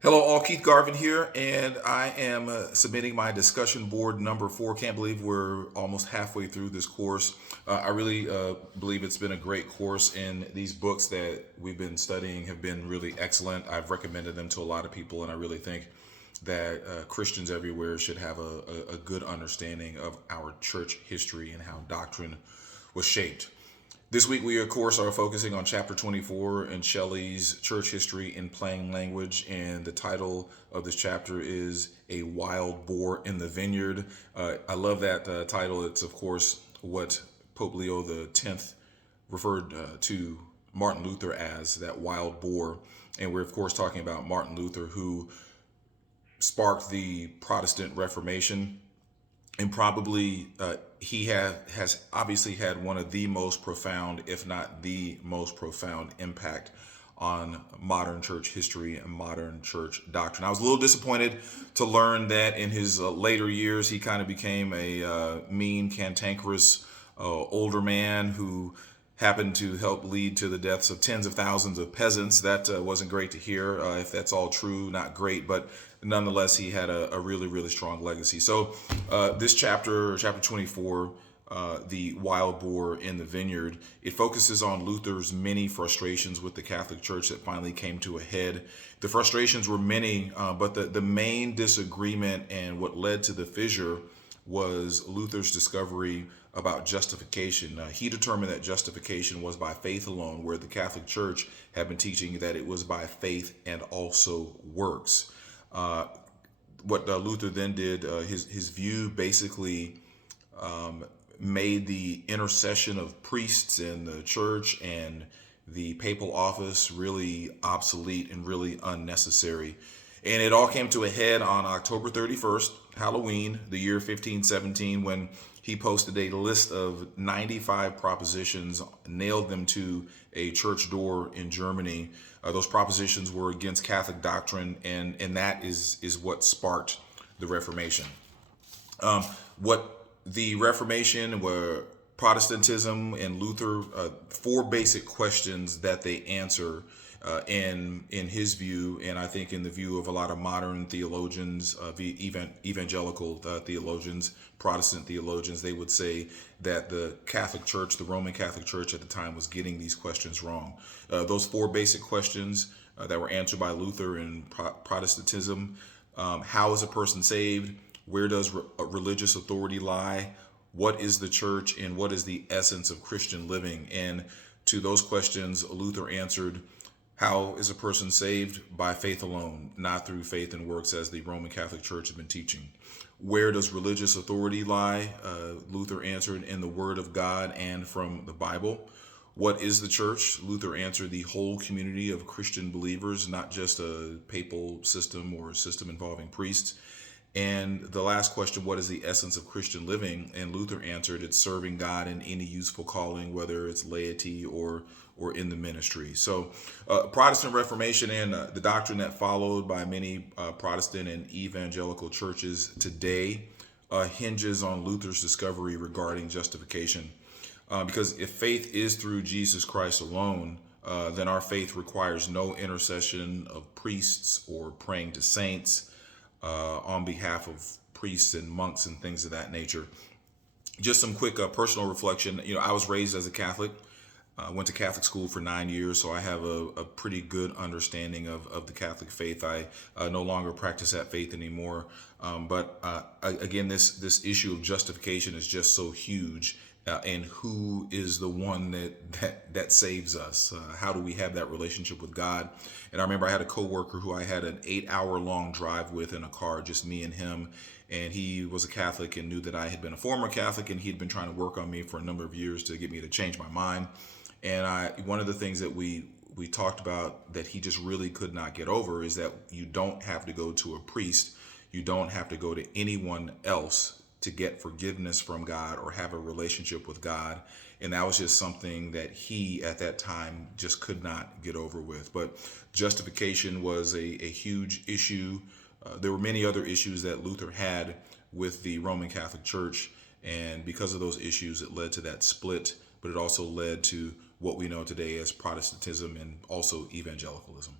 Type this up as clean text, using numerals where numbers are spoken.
Hello, all. Keith Garvin here, and I am submitting my discussion board number 4. Can't believe we're almost halfway through this course. I really believe it's been a great course, and these books that we've been studying have been really excellent. I've recommended them to a lot of people, and I really think that Christians everywhere should have a good understanding of our church history and how doctrine was shaped. This week, we, of course, are focusing on chapter 24 in Shelley's Church History in Plain Language. And the title of this chapter is A Wild Boar in the Vineyard. I love that title. It's, of course, what Pope Leo X referred to Martin Luther as, that wild boar. And we're, of course, talking about Martin Luther, who sparked the Protestant Reformation. And probably he has obviously had one of the most profound, if not the most profound, impact on modern church history and modern church doctrine. I was a little disappointed to learn that in his later years, he kind of became a mean, cantankerous older man who happened to help lead to the deaths of tens of thousands of peasants. That wasn't great to hear. If that's all true, not great, but nonetheless, he had a really, really strong legacy. So this chapter 24, the wild boar in the vineyard, it focuses on Luther's many frustrations with the Catholic Church that finally came to a head. The frustrations were many, but the main disagreement and what led to the fissure was Luther's discovery about justification. He determined that justification was by faith alone, where the Catholic Church had been teaching that it was by faith and also works. What Luther then did, his view basically made the intercession of priests in the church and the papal office really obsolete and really unnecessary. And it all came to a head on October 31st, Halloween, the year 1517, when he posted a list of 95 propositions, nailed them to a church door in Germany. Those propositions were against Catholic doctrine, and that is what sparked the Reformation. What the Reformation were Protestantism and Luther, 4 basic questions that they answer in his view, and I think in the view of a lot of modern theologians, evangelical theologians, Protestant theologians. They would say that the Catholic Church, the Roman Catholic Church at the time, was getting these questions wrong. Those 4 basic questions that were answered by Luther in Protestantism: how is a person saved? Where does religious authority lie? What is the church, and what is the essence of Christian living? And to those questions, Luther answered, how is a person saved? By faith alone, not through faith and works, as the Roman Catholic Church has been teaching. Where does religious authority lie? Luther answered, in the Word of God and from the Bible. What is the church? Luther answered, the whole community of Christian believers, not just a papal system or a system involving priests. And the last question, what is the essence of Christian living? And Luther answered, it's serving God in any useful calling, whether it's laity or in the ministry. So Protestant Reformation and the doctrine that followed by many Protestant and evangelical churches today hinges on Luther's discovery regarding justification. Because if faith is through Jesus Christ alone, then our faith requires no intercession of priests or praying to saints on behalf of priests and monks and things of that nature. Just some quick personal reflection. I was raised as a Catholic. Went to Catholic school for 9 years, so I have a pretty good understanding of the Catholic faith. I no longer practice that faith anymore. But again, this issue of justification is just so huge. And who is the one that saves us? How do we have that relationship with God? And I remember I had a coworker who I had an 8-hour long drive with in a car, just me and him. And he was a Catholic and knew that I had been a former Catholic, and he'd been trying to work on me for a number of years to get me to change my mind. And one of the things that we talked about that he just really could not get over is that you don't have to go to a priest. You don't have to go to anyone else to get forgiveness from God or have a relationship with God. And that was just something that he at that time just could not get over with. But justification was a huge issue. There were many other issues that Luther had with the Roman Catholic Church. And because of those issues, it led to that split, but it also led to what we know today as Protestantism and also evangelicalism.